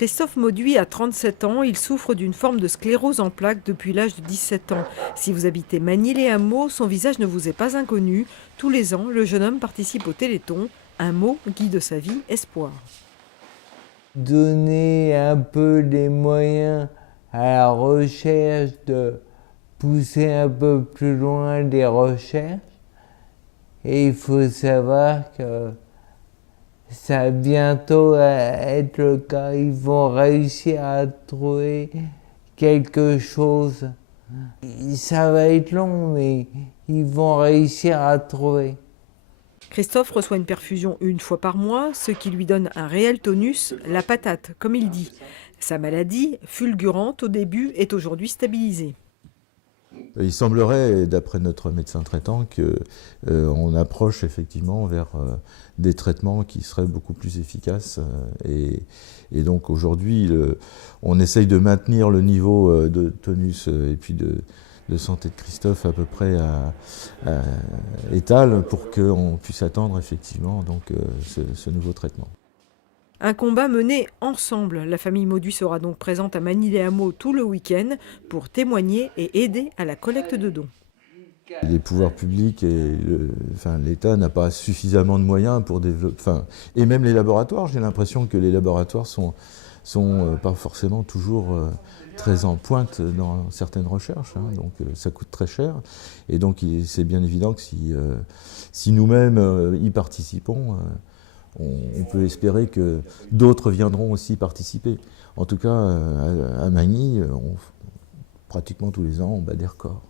Christophe Mauduit a 37 ans, il souffre d'une forme de sclérose en plaques depuis l'âge de 17 ans. Si vous habitez Magny-les-Hameaux, son visage ne vous est pas inconnu. Tous les ans, le jeune homme participe au Téléthon. Un mot guide sa vie, espoir. Donner un peu les moyens à la recherche de pousser un peu plus loin les recherches. Et il faut savoir que ça va bientôt être le cas. Ils vont réussir à trouver quelque chose. Ça va être long, mais ils vont réussir à trouver. Christophe reçoit une perfusion une fois par mois, ce qui lui donne un réel tonus, la patate, comme il dit. Sa maladie, fulgurante au début, est aujourd'hui stabilisée. Il semblerait, d'après notre médecin traitant, qu'on approche effectivement vers des traitements qui seraient beaucoup plus efficaces. Et donc aujourd'hui, on essaye de maintenir le niveau de tonus et puis de santé de Christophe à peu près à étal pour qu'on puisse attendre effectivement donc, ce nouveau traitement. Un combat mené ensemble. La famille Mauduit sera donc présente à Magny-les-Hameaux tout le week-end pour témoigner et aider à la collecte de dons. Les pouvoirs publics et l'État n'a pas suffisamment de moyens pour développer. Et même les laboratoires, j'ai l'impression que les laboratoires sont pas forcément toujours très en pointe dans certaines recherches, hein, donc ça coûte très cher. Et donc c'est bien évident que si nous-mêmes y participons, on peut espérer que d'autres viendront aussi participer. En tout cas, à Magny, pratiquement tous les ans, on bat des records.